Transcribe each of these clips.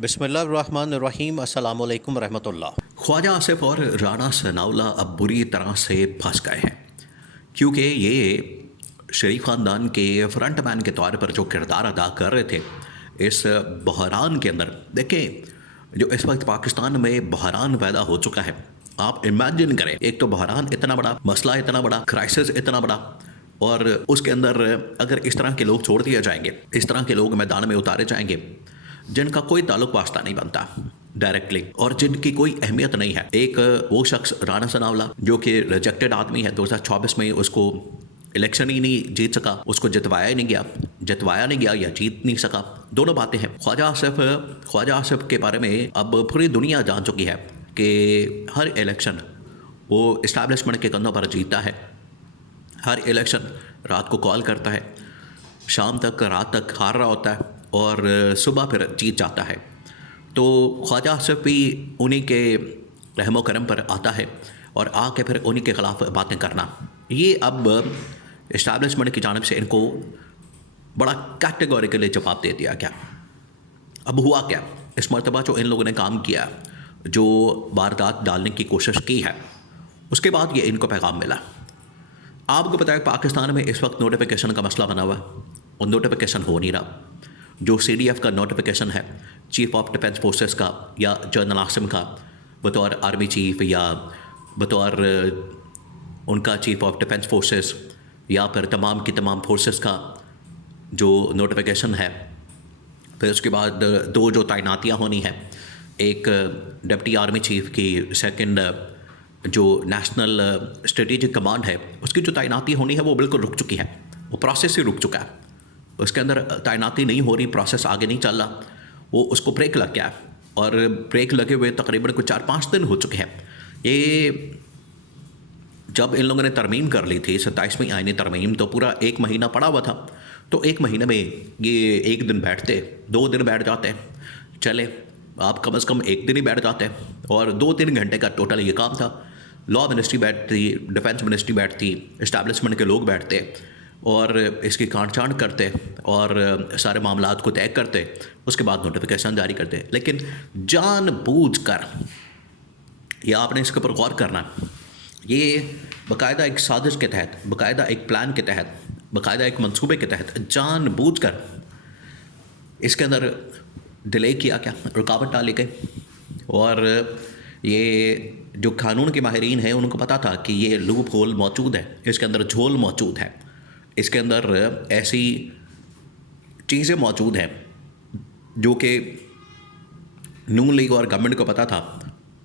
बिस्मिल्लाहिर्रहमानिर्रहीम अस्सलामु अलैकुम रहमतुल्लाह। ख्वाजा आसिफ और राणा सनाउल्लाह अब बुरी तरह से फंस गए हैं, क्योंकि ये शरीफ ख़ानदान के फ्रंट मैन के तौर पर जो किरदार अदा कर रहे थे इस बहरान के अंदर। देखें, जो इस वक्त पाकिस्तान में बहरान पैदा हो चुका है, आप इमेजिन करें, एक तो बहरान इतना बड़ा, मसला इतना बड़ा, क्राइसिस इतना बड़ा, और उसके अंदर अगर इस तरह के लोग छोड़ दिए जाएंगे, इस तरह के लोग मैदान में उतारे जाएंगे जिनका कोई ताल्लुक वास्ता नहीं बनता डायरेक्टली और जिनकी कोई अहमियत नहीं है। एक वो शख्स राणा सनाउल्लाह जो कि रिजेक्टेड आदमी है, 2024 में उसको इलेक्शन ही नहीं जीत सका, उसको जितवाया नहीं गया या जीत नहीं सका, दोनों बातें हैं। ख्वाजा आसिफ के बारे में अब पूरी दुनिया जान चुकी है कि हर इलेक्शन वो इस्टेब्लिशमेंट के कंधों पर जीतता है। हर इलेक्शन रात को कॉल करता है, शाम तक रात तक हार रहा होता है और सुबह फिर जीत जाता है। तो ख्वाजा आसिफ भी उन्हीं के रहमो करम पर आता है और आके फिर उन्हीं के ख़िलाफ़ बातें करना, ये अब इस्टेब्लिशमेंट की जानिब से इनको बड़ा कैटेगोरिकली जवाब दे दिया गया। अब हुआ क्या, इस मरतबा जो इन लोगों ने काम किया, जो वारदात डालने की कोशिश की है, उसके बाद ये इनको पैगाम मिला। आपको पता है पाकिस्तान में इस वक्त नोटिफिकेशन का मसला बना हुआ है और नोटिफिकेशन हो नहीं रहा। जो CDF का नोटिफिकेशन है, चीफ ऑफ डिफेंस फोर्सेस का या जनरल आसिम का बतौर आर्मी चीफ या बतौर उनका चीफ ऑफ डिफेंस फोर्सेस या फिर तमाम की तमाम फोर्सेस का जो नोटिफिकेशन है, फिर उसके बाद दो जो तैनातियाँ होनी है, एक डिप्टी आर्मी चीफ की, सेकंड जो नेशनल स्ट्रेटेजिक कमांड है उसकी जो तैनाती होनी है वो बिल्कुल रुक चुकी है, वो प्रोसेस ही रुक चुका है। उसके अंदर तैनाती नहीं हो रही, प्रोसेस आगे नहीं चल रहा, वो उसको ब्रेक लग गया और ब्रेक लगे हुए तकरीबन कुछ 4-5 दिन हो चुके हैं। ये जब इन लोगों ने तरमीम कर ली थी 27वीं आईनी तरमीम, तो पूरा 1 महीना पड़ा हुआ था। तो 1 महीने में ये 1 दिन बैठते, 2 दिन बैठ जाते, चले आप कम से कम 1 दिन ही बैठ जाते और 2-3 घंटे का टोटल ये काम था। लॉ मिनिस्ट्री बैठती, डिफेंस मिनिस्ट्री बैठती, इस्टेब्लिशमेंट के लोग बैठते और इसकी काट छांट करते और सारे मामलात को तय करते, उसके बाद नोटिफिकेशन जारी करते। लेकिन जानबूझकर, या आपने इसके ऊपर गौर करना, ये बाकायदा एक साजिश के तहत, बाकायदा एक प्लान के तहत, बाकायदा एक मंसूबे के तहत जानबूझकर इसके अंदर डिले किया गया, रुकावट डाली गई। और ये जो कानून के माहिरीन हैं उनको पता था कि ये लूप होल मौजूद है, इसके अंदर झोल मौजूद है, इसके अंदर ऐसी चीज़ें मौजूद हैं जो कि नून लीग और गवर्नमेंट को पता था।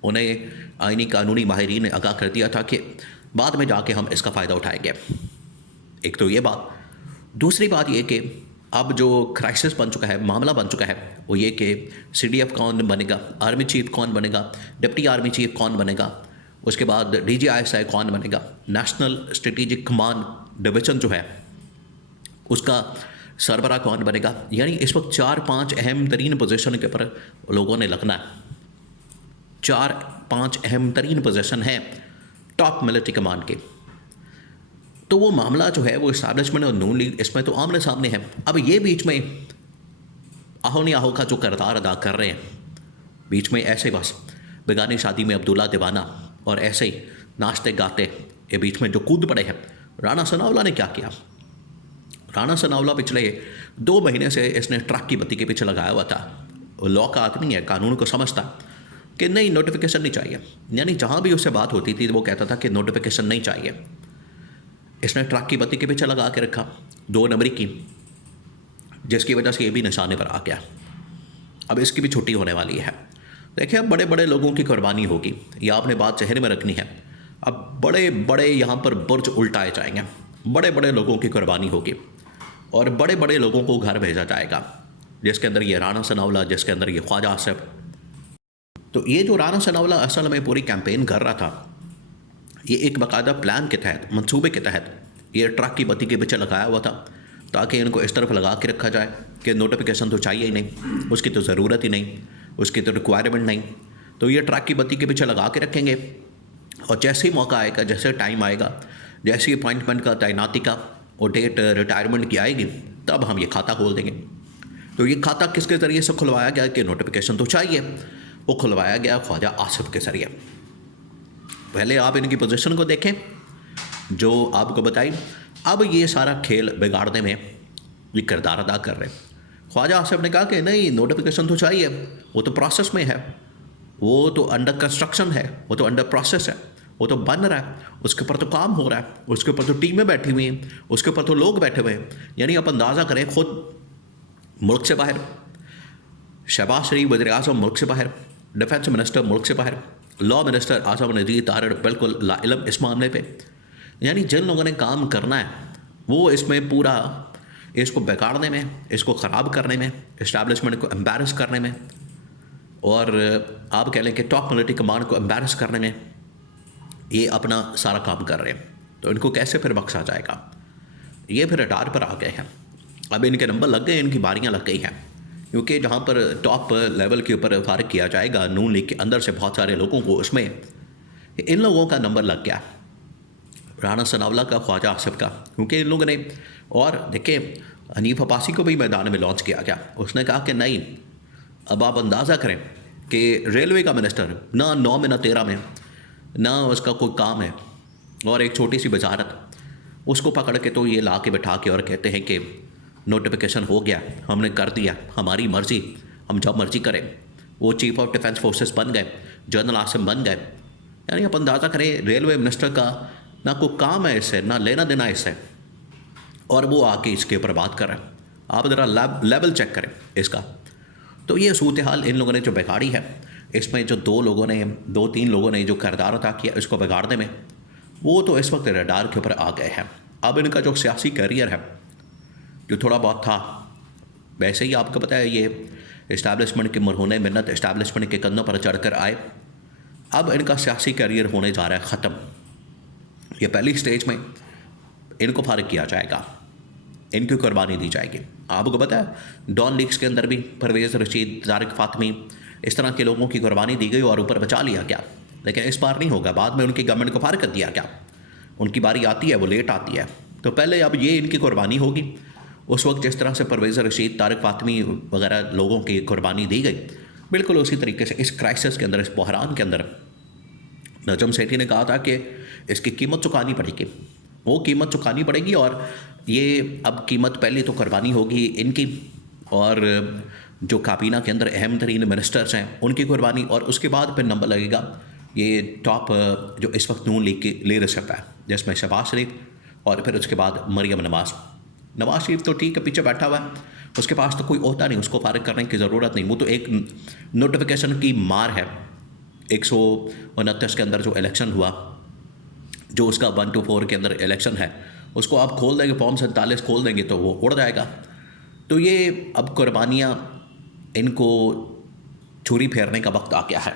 उन्हें आईनी कानूनी माहिरीन ने आगाह कर दिया था कि बाद में जाके हम इसका फ़ायदा उठाएंगे। एक तो ये बात। दूसरी बात ये कि अब जो क्राइसिस बन चुका है, मामला बन चुका है, वो ये कि CDF कौन बनेगा, आर्मी चीफ कौन बनेगा, डिप्टी आर्मी चीफ कौन बनेगा, उसके बाद DGISI कौन बनेगा, नेशनल स्ट्रेटेजिक कमांड डिवीज़न जो है उसका सरबरा कौन बनेगा। यानी इस वक्त 4-5 अहम तरीन पोजीशन के ऊपर लोगों ने लगना है। 4-5 अहम तरीन पोजीशन है टॉप मिलिट्री कमांड के। तो वो मामला जो है वो इस्टेब्लिशमेंट और नून लीग इसमें तो आमने सामने है। अब ये बीच में आहो नहीं आहो का जो किरदार अदा कर रहे हैं, बीच में ऐसे बस बेगानी शादी में अब्दुल्ला दीवाना और ऐसे ही नाचते गाते ये बीच में जो कूद पड़े हैं। राणा सनाउल्लाह ने क्या किया? राणा सनाउल्लाह पिछले 2 महीने से इसने ट्रक की बत्ती के पीछे लगाया हुआ था। वो लॉ का आदमी है, कानून को समझता कि नहीं नोटिफिकेशन नहीं चाहिए। यानी जहाँ भी उससे बात होती थी वो कहता था कि नोटिफिकेशन नहीं चाहिए। इसने ट्रक की बत्ती के पीछे लगा के रखा 2 नंबरी की, जिसकी वजह से ये भी निशाने पर आ गया। अब इसकी भी छुट्टी होने वाली है। देखिए, अब बड़े बड़े लोगों की कुर्बानी होगी, ये आपने बात चेहरे में रखनी है। अब बड़े बड़े यहाँ पर बुर्ज उल्टाए जाएंगे, बड़े बड़े लोगों की कुर्बानी होगी और बड़े बड़े लोगों को घर भेजा जाएगा, जिसके अंदर ये राणा सनाउल्लाह, जिसके अंदर ये ख्वाजा आसिफ। तो ये जो राणा सनाउल्लाह असल में पूरी कैंपेन कर रहा था, ये एक बाकायदा प्लान के तहत, मंसूबे के तहत ये ट्रक की बत्ती के पीछे लगाया हुआ था, ताकि इनको इस तरफ लगा के रखा जाए कि नोटिफिकेशन तो चाहिए ही नहीं, उसकी तो ज़रूरत ही नहीं, उसकी तो रिक्वायरमेंट नहीं। तो ये ट्रक की बत्ती के पीछे लगा के रखेंगे और जैसे ही मौका आएगा, जैसे टाइम आएगा, जैसी अपॉइंटमेंट का, तैनाती का और डेट रिटायरमेंट की आएगी, तब हम ये खाता खोल देंगे। तो ये खाता किसके ज़रिए से खुलवाया गया कि नोटिफिकेशन तो चाहिए, वो खुलवाया गया ख्वाजा आसिफ के ज़रिए। पहले आप इनकी पोजीशन को देखें जो आपको बताई। अब ये सारा खेल बिगाड़ने में ये किरदार अदा कर रहे हैं। ख्वाजा आसिफ ने कहा कि नहीं, नोटिफिकेशन तो चाहिए, वो तो प्रोसेस में है, वो तो अंडर कंस्ट्रक्शन है, वो तो अंडर प्रोसेस है, वो तो बन रहा है, उसके ऊपर तो काम हो रहा है, उसके ऊपर तो टीमें बैठी हुई हैं, उसके ऊपर तो लोग बैठे हुए हैं। यानी आप अंदाज़ा करें, खुद मुल्क से बाहर शहबाज शरीफ वज़ीर आज़म मुल्क से बाहर, डिफेंस मिनिस्टर मुल्क से बाहर, लॉ मिनिस्टर आज़म नज़ीर तारड़ बिल्कुल लाइलम इस मामले पे। यानी जिन लोगों ने काम करना है वो इसमें पूरा इसको बिगाड़ने में, इसको ख़राब करने में, इस्टेब्लिशमेंट को एम्बैरस करने में, और आप कह लें कि टॉप मिलिट्री कमांड को एम्बैरस करने में ये अपना सारा काम कर रहे हैं। तो इनको कैसे फिर बख्शा जाएगा? ये फिर रडार पर आ गए हैं। अब इनके नंबर लग गए, इनकी बारियां लग गई हैं, क्योंकि जहाँ पर टॉप लेवल के ऊपर फ़ारिग किया जाएगा नून लीग के अंदर से बहुत सारे लोगों को, उसमें इन लोगों का नंबर लग गया, राना सनाउल्लाह का, ख्वाजा आसिफ का। क्योंकि इन लोगों ने, और देखिए हनीफ अब्बासी को भी मैदान में लॉन्च किया गया। उसने कहा कि नहीं, अब आप अंदाज़ा करें कि रेलवे का मिनिस्टर ना 9 में ना 13 में ना उसका कोई काम है, और एक छोटी सी वजारत, उसको पकड़ के तो ये ला के बैठा के और कहते हैं कि नोटिफिकेशन हो गया, हमने कर दिया, हमारी मर्ज़ी, हम जब मर्ज़ी करें। वो चीफ ऑफ डिफेंस फोर्सेस बन गए, जनरल आसिम बन गए। यानी आप अंदाज़ा करें, रेलवे मिनिस्टर का ना कोई काम है इससे, ना लेना देना इससे, और वो आके इसके ऊपर बात कर रहे हैं। आप ज़रा लेवल चेक करें इसका। तो ये सूरत हाल इन लोगों ने जो बिगाड़ी है, इसमें जो 2-3 लोगों ने जो किरदार अदा किया इसको बिगाड़ने में, वो तो इस वक्त रडार के ऊपर आ गए हैं। अब इनका जो सियासी करियर है, जो थोड़ा बहुत था, वैसे ही आपको पता है, ये इस्टेब्लिशमेंट के मरहूने मिन्नत इस्टेब्लिशमेंट के कंधों पर चढ़ कर आए। अब इनका सियासी करियर होने जा रहा है ख़त्म। ये पहली स्टेज में इनको फारिग किया जाएगा, इनकी कुर्बानी दी जाएगी। आपको पता है डॉन लीग्स के अंदर भी परवेज़ रशीद, तारिक फातमी, इस तरह के लोगों की कुर्बानी दी गई और ऊपर बचा लिया गया। लेकिन इस बार नहीं होगा, बाद में उनकी गवर्नमेंट को फारिग कर दिया गया। उनकी बारी आती है, वो लेट आती है। तो पहले अब ये इनकी कुर्बानी होगी। उस वक्त जिस तरह से परवेज़ रशीद, तारिक फातमी वगैरह लोगों की कुर्बानी दी गई, बिल्कुल उसी तरीके से इस क्राइसिस के अंदर, इस बहरान के अंदर, नजम सेठी ने कहा था कि इसकी कीमत चुकानी पड़ेगी, वो कीमत चुकानी पड़ेगी। और ये अब कीमत पहले तो कुर्बानी होगी इनकी, और जो काबीना के अंदर अहम तरीन मिनिस्टर्स हैं उनकी कुर्बानी, और उसके बाद फिर नंबर लगेगा ये टॉप जो इस वक्त नून लीग की लीडरशिप है, जिसमें शहबाज शरीफ, और फिर उसके बाद मरियम नवाज शरीफ तो ठीक है, पीछे बैठा हुआ है, उसके पास तो कोई होता नहीं, उसको फारिग करने की ज़रूरत नहीं। वो तो एक नोटिफिकेशन की मार है। 129 के अंदर जो इलेक्शन हुआ, जो उसका 1-4 के अंदर इलेक्शन है, उसको आप खोल देंगे, फॉर्म 47 खोल देंगे तो वो उड़ जाएगा। तो ये अब कुर्बानियाँ, इनको छुरी फेरने का वक्त आ गया है।